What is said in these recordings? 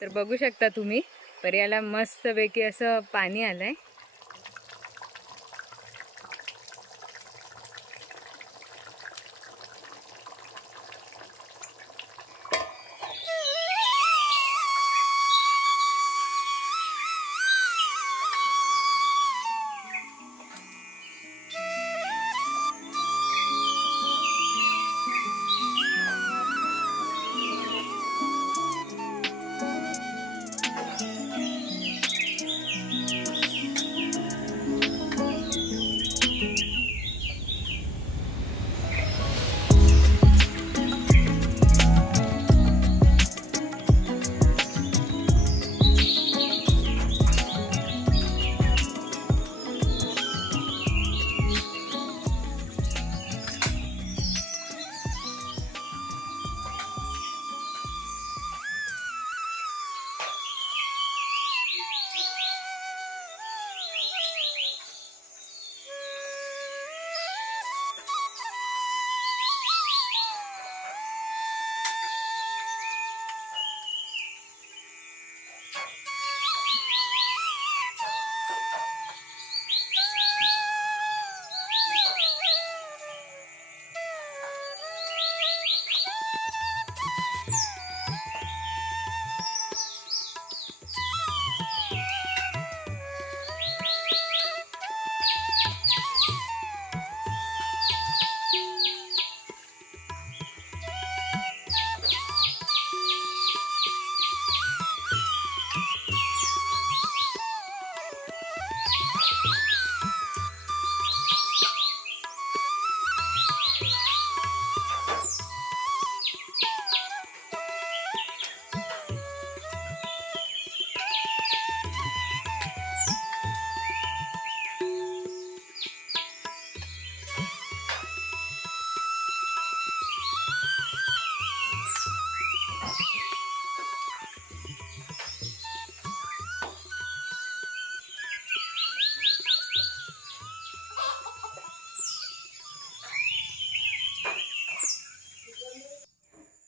तर बघू शकता तुम्ही पर्याला मस्तपैकी असं पाणी आलंय.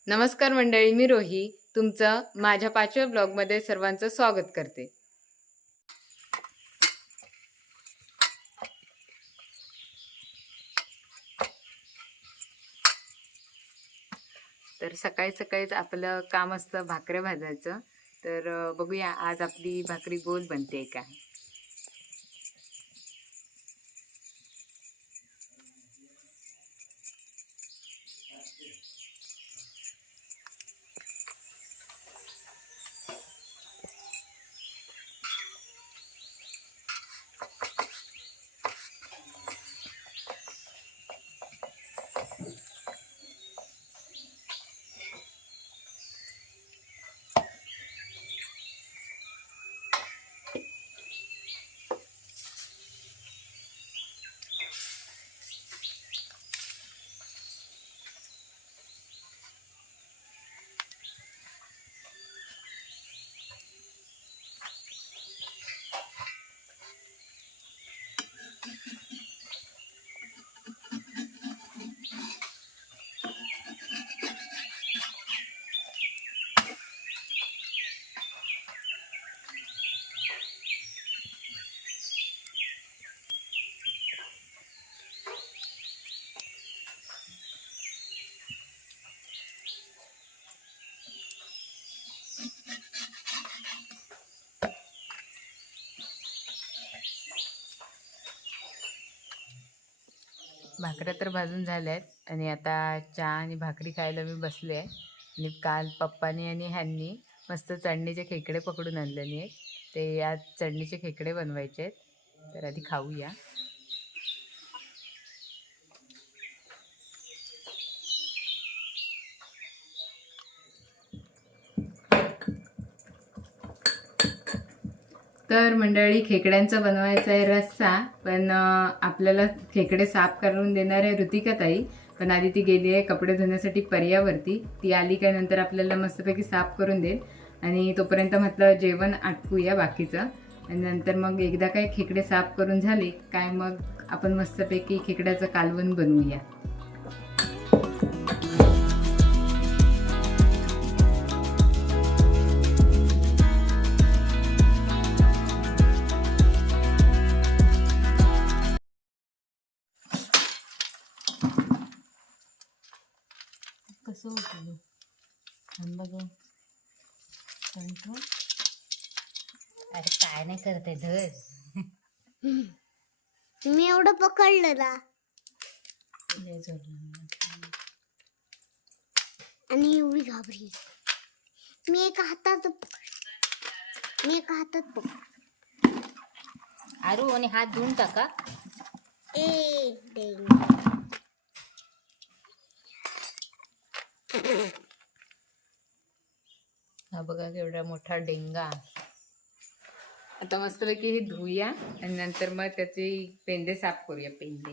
नमस्कार मंडळी, मी रोही तुमचं माझ्या 5व्या ब्लॉगमध्ये सर्वांचं स्वागत करते. तर सकाळी सकाळीच आपलं काम असतं भाकऱ्या भाजायचं. तर बघूया आज आपली भाकरी गोल बनते का. भाकऱ्या तर भाजून झाल्या आहेत आणि आता चहा आणि भाकरी खायला मी बसले आहे. आणि काल पप्पानी आणि ह्यांनी मस्त चटणीचे खेकडे पकडून आणलेले आहेत. ते आज चटणीचे खेकडे बनवायचे आहेत. तर आधी खाऊया. तर मंडळी खेकड्यांचा बनवायचा आहे रस्सा. पण आपल्याला खेकडे साफ करून देणार आहे ऋतिका ताई. पण आधी ती गेली आहे कपडे धुण्यासाठी पर्यावरती. ती आली काय नंतर आपल्याला मस्तपैकी साफ करून देईल. आणि तोपर्यंत म्हटलं जेवण आटपूया बाकीचं. आणि नंतर मग एकदा काय खेकडे साफ करून झाले काय मग आपण मस्तपैकी खेकड्याचं कालवण बनवूया. बघ कंट्रोल. अरे काय नाही करते धर. मी एवढं पकडलं ना आणि एवढी घाबरली. मी एका हातात पकड. आरू आणि हात धुवून टाका. हा बघा केवढा मोठा डेंगा. आता मस्तपैकी हे धुऊया आणि नंतर मग त्याचे पेंदे साफ करूया. पेंदे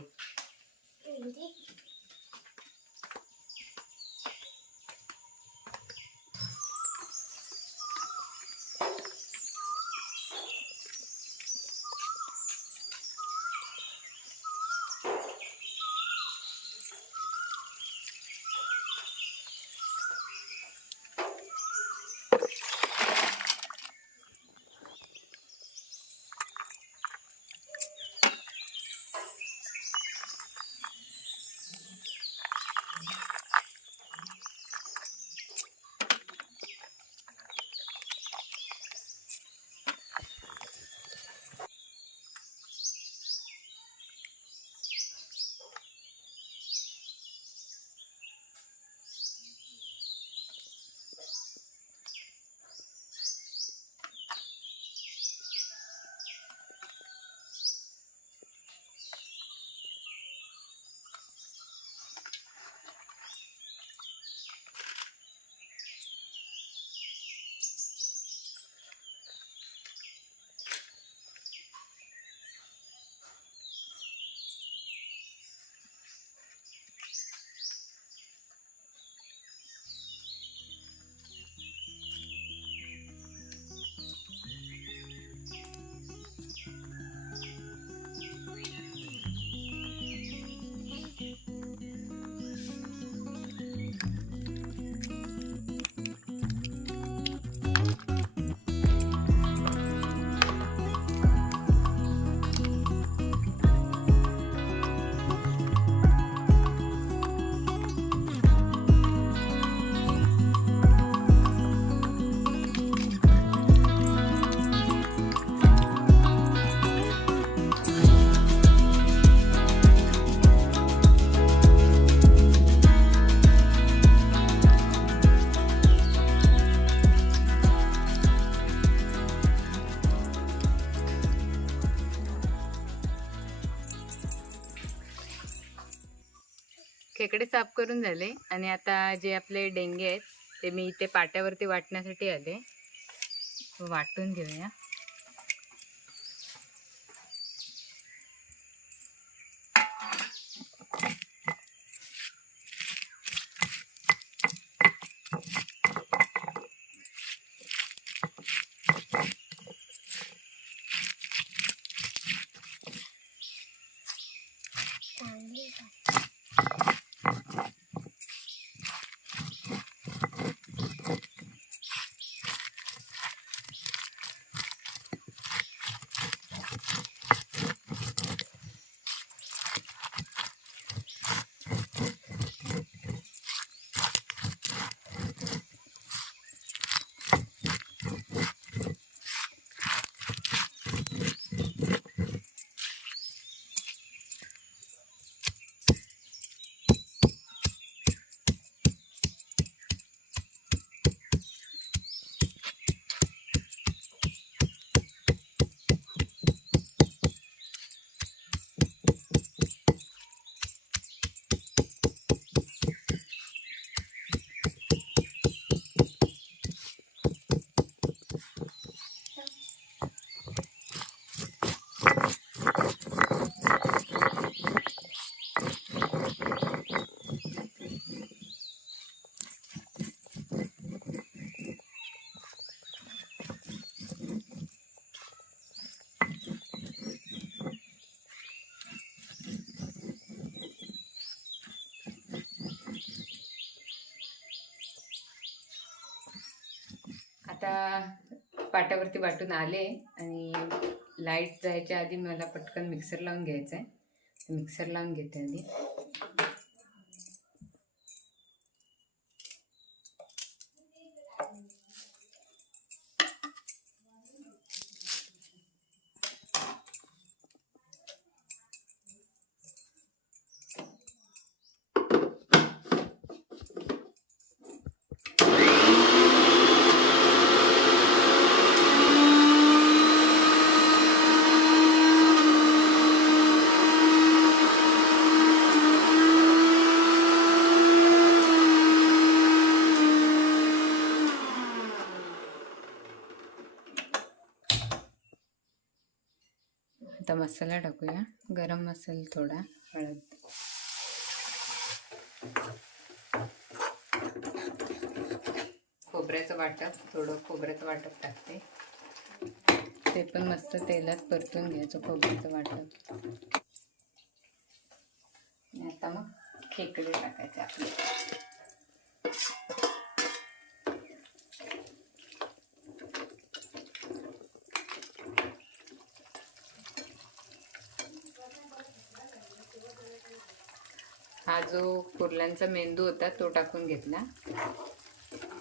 खेकडे साफ करून झाले आणि आता जे आपले डेंगे आहेत ते मी इथे पाट्यावरती वाटण्यासाठी आले. वाटून घेऊया. आता पाट्यावरती वाटून आले आणि लाईट जायच्या आधी मला पटकन मिक्सर लावून घ्यायचं आहे. मिक्सर लावून घेते आधी. आता मसाला टाकूया. गरम मसाला थोडा, हळद, खोबऱ्याचं वाटप, थोडं खोबऱ्याचं वाटप टाकते. ते पण मस्त तेलात परतून घ्यायचं खोबऱ्याचं वाटप. आणि आता मग खेकडे टाकायचे आपले. हा जो कुर्ल्यांचा मेंदू होता तो टाकून घेतला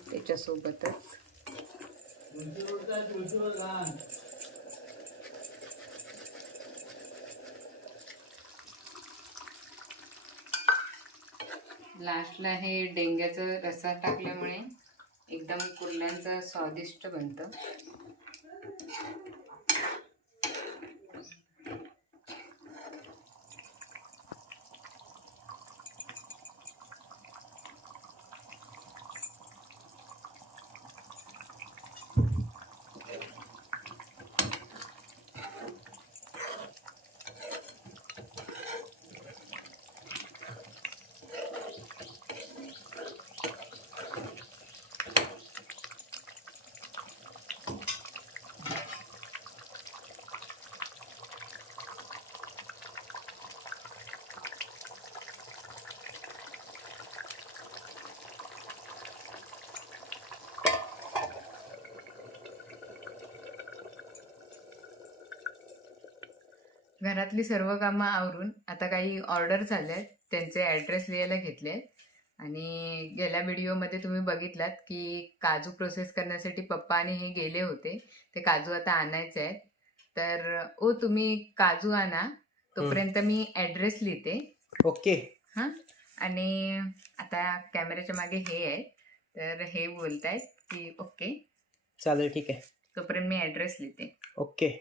त्याच्यासोबतच. लास्टला हे डेंग्याचा रस्सा टाकल्यामुळे एकदम कुर्ल्यांचा स्वादिष्ट बनतं. घरातली सर्व कामं आवरून आता काही ऑर्डर झाल्यात, त्यांचे ॲड्रेस लिहायला घेतले. आणि गेल्या व्हिडिओमध्ये तुम्ही बघितलात की काजू प्रोसेस करण्यासाठी पप्पा आणि हे गेले होते. ते काजू आता आणायचे आहेत. तर तुम्ही काजू आणा, तोपर्यंत मी ॲड्रेस लिहिते. ओके. हां. आणि आता कॅमेऱ्याच्या मागे हे आहे, तर हे बोलतायत की ओके चालेल, ठीक आहे. तोपर्यंत मी ॲड्रेस लिहिते. ओके.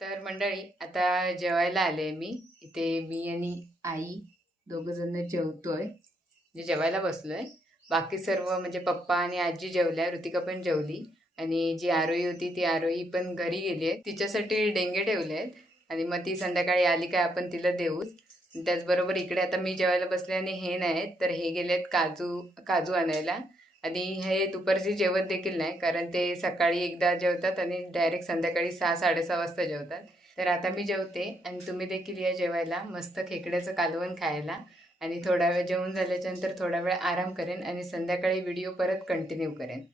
तर मंडळी आता जेवायला आले मी. इथे मी आणि आई दोघंजण जेवतोय, म्हणजे जेवायला बसलोय. बाकी सर्व म्हणजे पप्पा आणि आजी जेवल्या, ऋतिका पण जेवली. आणि जी आरोही होती ती आरोही पण घरी गेली आहे. तिच्यासाठी डेंगे ठेवले आहेत आणि मग ती संध्याकाळी आली काय आपण तिला देऊच. त्याचबरोबर इकडे आता मी जेवायला बसले आणि हे नाहीत, तर हे गेलेत काजू आणायला. आणि हे दुपारचे जेवत देखील नाही, कारण ते सकाळी एकदा जेवतात आणि डायरेक्ट संध्याकाळी 6-6:30 वाजता जेवतात. तर आता मी जेवते आणि तुम्ही देखील या जेवायला, मस्त खेकड्याचं कालवण खायला. आणि थोडा वेळ जेवण झाल्याच्यानंतर थोडा वेळ आराम करेन आणि संध्याकाळी व्हिडिओ परत कंटिन्यू करेन.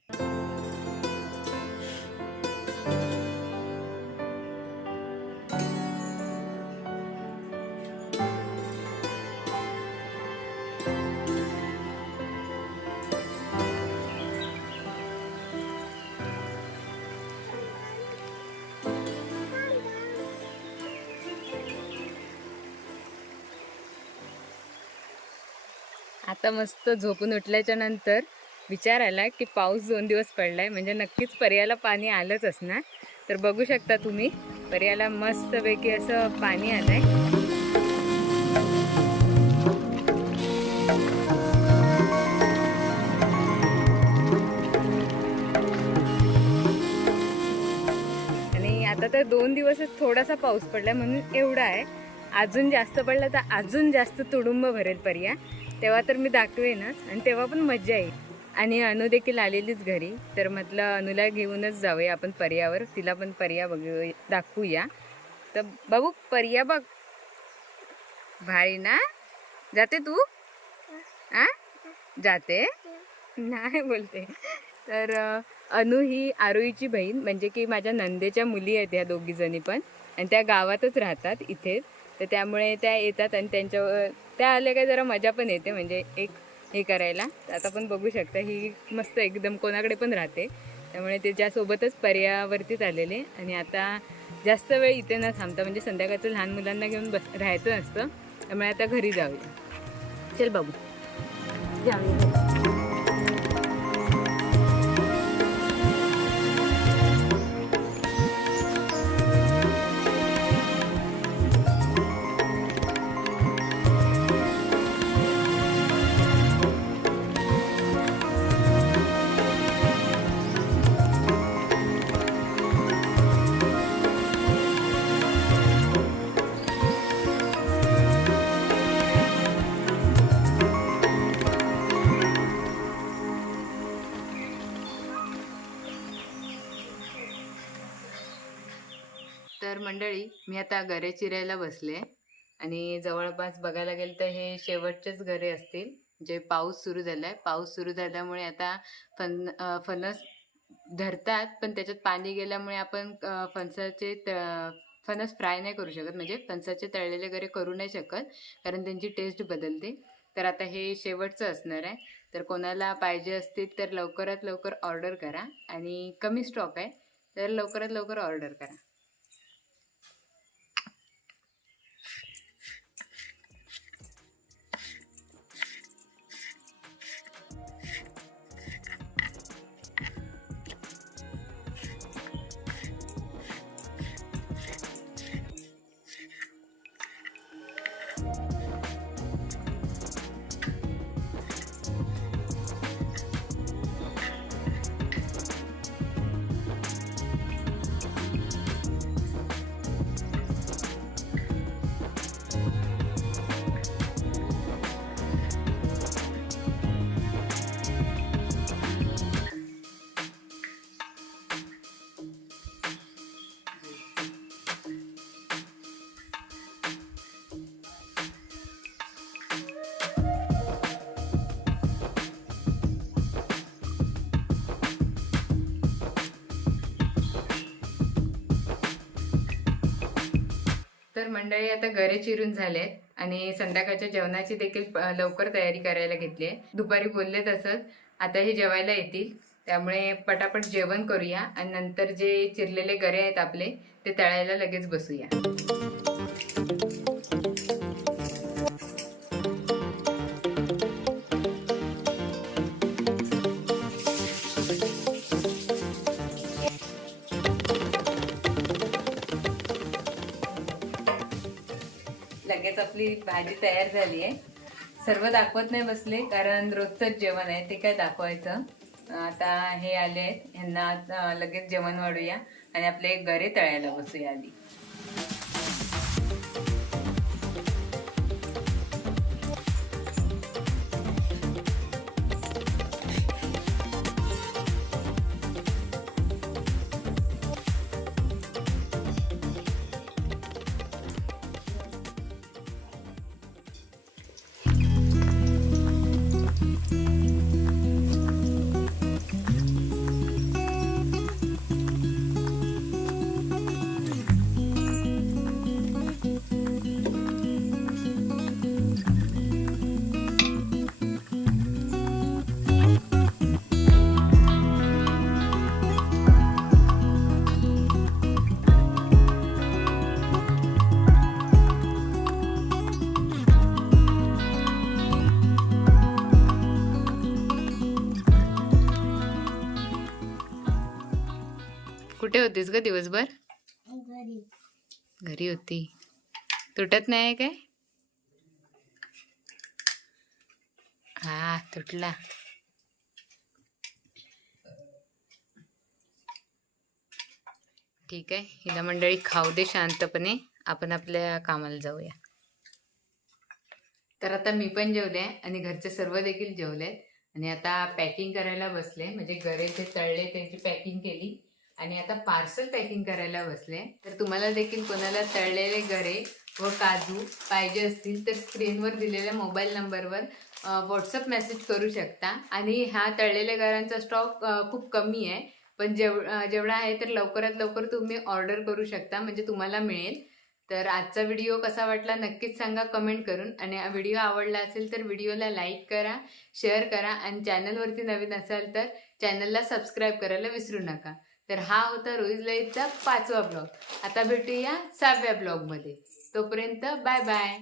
आता मस्त झोपून उठल्याच्या नंतर विचार आला की पाऊस 2 दिवस पडलाय, म्हणजे नक्कीच पर्याला पाणी आलंच असणार. तर बघू शकता तुम्ही, पर्याला मस्तपैकी असं पाणी आलंय. आणि आता तर 2 दिवसच थोडासा पाऊस पडलाय म्हणून एवढा आहे. अजून जास्त पडला तर अजून जास्त तुडुंब भरेल पर्या. तेव्हा तर मी दाखवेनच आणि तेव्हा पण मजा येईल. आणि अनु देखील आलेलीच घरी, तर म्हटलं अनुला घेऊनच जाऊया आपण पर्यावर, तिला पण पर्या दाखवूया. तर बाबू पर्या बघ, भारी ना. जाते तू? जाते नाही बोलते. तर अनु ही आरोहीची बहीण, म्हणजे की माझ्या नंदेच्या मुली आहेत ह्या दोघी जणी पण, आणि त्या गावातच राहतात इथेच. तर त्यामुळे त्या येतात आणि त्या आल्या काय जरा मजा पण येते, म्हणजे एक हे करायला. आता पण बघू शकता ही मस्त एकदम कोणाकडे पण राहते, त्यामुळे त्याच्यासोबतच पर्यावरतीच आलेले. आणि आता जास्त वेळ इथे न थांबता, म्हणजे संध्याकाळचं लहान मुलांना घेऊन राहायचं नसतं, त्यामुळे आता घरी जाऊया. चल बाबू जाऊया. तर मंडळी मी आता घरे चिरायला बसले आणि जवळपास बघायला गेलं तर हे शेवटचेच घरे असतील. जे पाऊस सुरू झालाय, पाऊस सुरू झाल्यामुळे आता फणस धरतात, पण त्याच्यात पाणी गेल्यामुळे आपण फणस फ्राय नाही करू शकत, म्हणजे फणसाचे तळलेले घरे करू नाही शकत कारण त्यांची टेस्ट बदलते. तर आता हे शेवटचं असणार आहे. तर कोणाला पाहिजे असतील तर लवकरात लवकर ऑर्डर करा आणि कमी स्टॉक आहे तर लवकरात लवकर ऑर्डर करा. तर मंडळी आता घरे चिरून झालेत आणि संध्याकाळच्या जेवणाची देखील लवकर तयारी करायला घेतली आहे. दुपारी बोलले तसंच आता हे जेवायला येतील, त्यामुळे पटापट जेवण करूया आणि नंतर जे चिरलेले गरे आहेत आपले ते तळायला लगेच बसूया. लगेच आपली भाजी तयार झाली आहे. सर्व दाखवत नाही बसले कारण रोजचंच जेवण आहे, ते काय दाखवायचं. आता हे आले आहेत, ह्यांना लगेच जेवण वाढूया आणि आपले गरे तळायला बसूया आधी. कुठे होतीस ग दिवसभर? घरी होती. तुटत नाही काय? हा तुटला. ठीक आहे, हिला मंडळी खाऊ दे शांतपणे, आपण आपल्या कामाला जाऊया. तर आता मी पण जेवले आणि घरचे सर्व देखील जेवलेत आणि आता पॅकिंग करायला बसले. म्हणजे गरे जे तळले त्यांची पॅकिंग केली आणि आता पार्सल पॅकिंग करायला बसले. तर तुम्हाला देखील कोणाला तळलेले गरे व काजू पाहिजे असतील तर स्क्रीनवर दिलेल्या मोबाईल नंबरवर व्हॉट्सअप मेसेज करू शकता. आणि हा तळलेल्या गऱ्यांचा स्टॉक खूप कमी आहे, पण जेवढा आहे तर लवकरात लवकर तुम्ही ऑर्डर करू शकता, म्हणजे तुम्हाला मिळेल. तर आजचा व्हिडिओ कसा वाटला नक्कीच सांगा कमेंट करून. आणि हा व्हिडिओ आवडला असेल तर व्हिडिओला लाईक करा, शेअर करा आणि चॅनलवरती नवीन असाल तर चॅनलला सबस्क्राईब करायला विसरू नका. तर हा होता रोहिज लाईफचा 5वा ब्लॉग. आता भेटूया 6व्या ब्लॉगमध्ये. तोपर्यंत बाय बाय.